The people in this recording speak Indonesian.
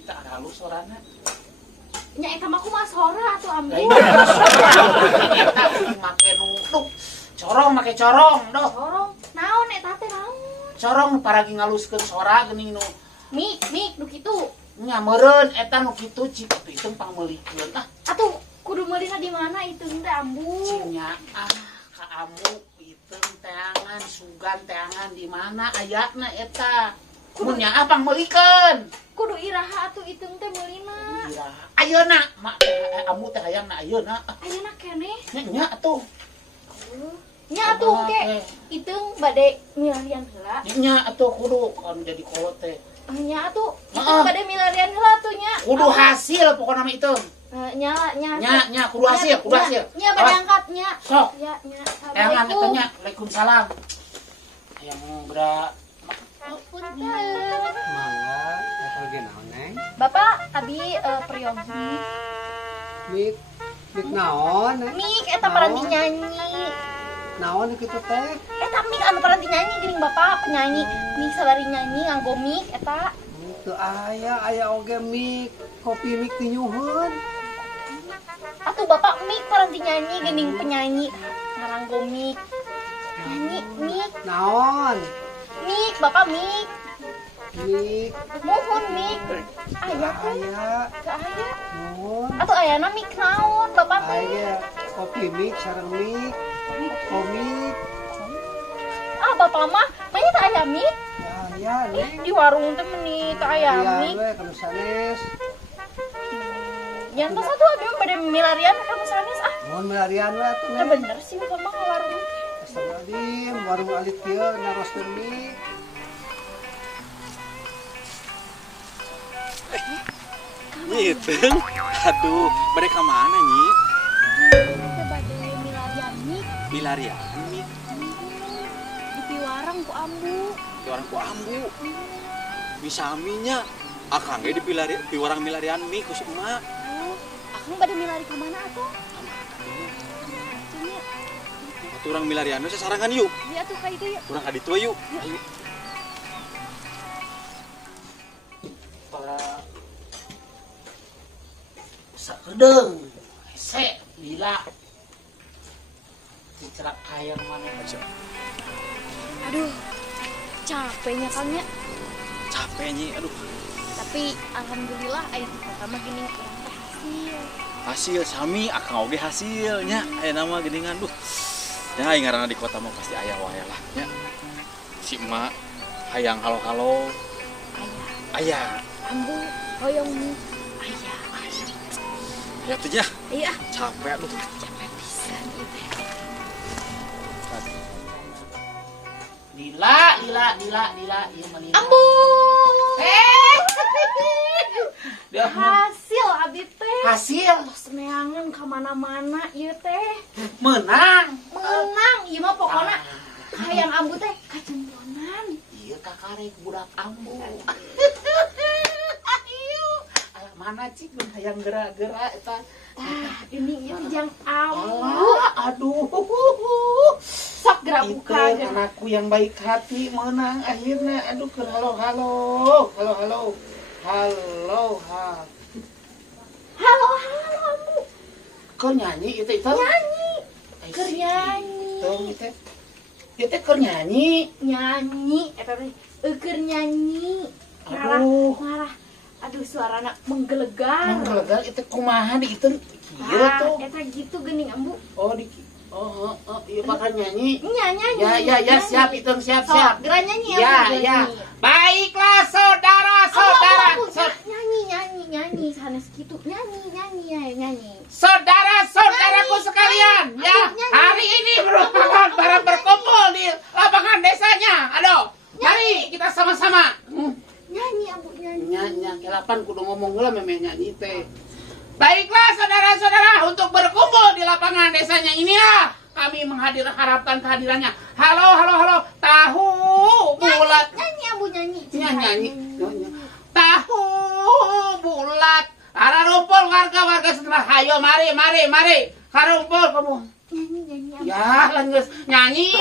nyanyi tak halus suarana. Nya eta mah kumaha sora atuh ambu. Make nu corong make corong doh. Corong. Naon eta teh naon? Corong paragi ngaluskeun sora geuning nu Mik nu kitu. nya meureun eta nu kitu cik itu pangmeulikeun ah. Atuh kudu meulina di mana itu teh ambu? Cinya ka amu itu teangan sugan teangan di mana ayatna eta. Mun nya pang meulikeun. Kudu iraha atuh itu teh meulina. Iraha. Ayeuna mak amu teh hayangna ayeuna. Ayeuna keneh. Nya atuh. Nya atuh ge itung bade milarian heula. Nya atuh kudu kan jadi kolot teh. Nya atuh itung bade milarian heula atuh nya. Kudu hasil pokona mah itu. Nya kudu hasil. Nya bade angkat nya. Sok. Ya nya. Teangan eta nya. Waalaikumsalam. Hayang bra. Punten. Mangga, eta ge naon, Neng? Bapak abi Priyogi. Mik naon? Mik eta paranti nyanyi. Naon kitu teh? Eta mik anu paranti nyanyi geuning bapak penyanyi. Mik sabari nyanyi nganggo mik eta. Teu aya oge mik, kopi mik tinyuhun. Atuh bapak mik paranti nyanyi geuning penyanyi nganggo mik. Nyanyi mik. Naon? Mik bapak mik. Mik. Mohon mik. Aya teh. Aya. Aya. Nuhun. Atuh ayana mik naon bapak teh? Aya kopi mik sareng mik. Komik. Ah bapak mah manya teh aya mik. Ya, Neng. Di warung teh meuni teh aya mik. Iya, kana sanes. Yang satu abi mah bade milarian kamu sanes ah. Mohon melarian we atuh, Teh Neng. bener sih bapak mah ka warung. Astagfirullahaladzim, warung alit kieu naroskeun mik. Nyi Iteung, aduh, bade ka mana Nyi? Teh bade milarian mik Milarian Nyi, di piwarang ku ambu. di orang ku ambu. Bisa aminya, akang ge di warang milarian mik ku si emak. Oh, akang bade milari ka mana atuh? Atunya. Atuh urang milarian we sasarangan yuk. Iya tuh ka itu ya. Urang ka ditu yuk. Ayo. Para sakedeung hese lila dicerak hayang mana aja. Aduh. Capeknya Kangnya. Capek Nyi, aduh. Tapi alhamdulillah aya di kota mah gini urang teh hasil. Hasil sami akang oge hasilnya. Aya nama geuningan duh. Ya ngaranna di kota mah pasti aya wae lah nya. Si emak hayang halo-halo. Aya. Ambu hoyong mik. Aya. Ya tuh nya. Iya. Capek aduh. Capek pisan ieu teh. Lila ieu mah lila. Ambu. Dia Hasil abi teh. hasil Tos neangan ka mana-mana ieu teh. menang. Menang ieu mah pokona hayang ambu teh kacembonan. Ieu kakarek budak ambu. Ayo. Alah mana cik mun hayang gerak-gerak eta. Ini ieu jang ambu. Aduh. Sok gerak Itu buka gerak. anakku yang baik hati menang akhirnya. Aduh keur halo. Halo. Halo ambu. Keur nyanyi itu. Nyanyi. Ai, Keur si nyanyi. Itu Itu keur nyanyi. Nyanyi eta teh keur nyanyi. Aduh. Marah. Aduh suarana menggelegar. Menggelegar itu kumaha di itu. Iya tuh. Eta gitu geuning ambu. Oh iya bakal nyanyi. Nyanyi. Ya, siap itu siap. Gerak nyanyi Ya. Baiklah saudara. Nyanyi sanes kitu. Nyanyi. Saudara-saudaraku sekalian, ya. Hari ini merupakan para berkumpul di lapangan desanya. Aduh, mari kita sama-sama. Nyanyi ambu nyanyi. Nyanyi, kelapan kudu ngomong heula memeh nyanyi teh. Baiklah saudara-saudara, untuk berkumpul di lapangan desanya ini ya, kami harapkan kehadirannya. Halo. Tahu bulat. Nyanyi ambu nyanyi. Nyanyi. Tahu bulat. Ara rumpul warga setelah hayo mari. Karumpul kamu. Nyanyi. Ya, lanjut nyanyi.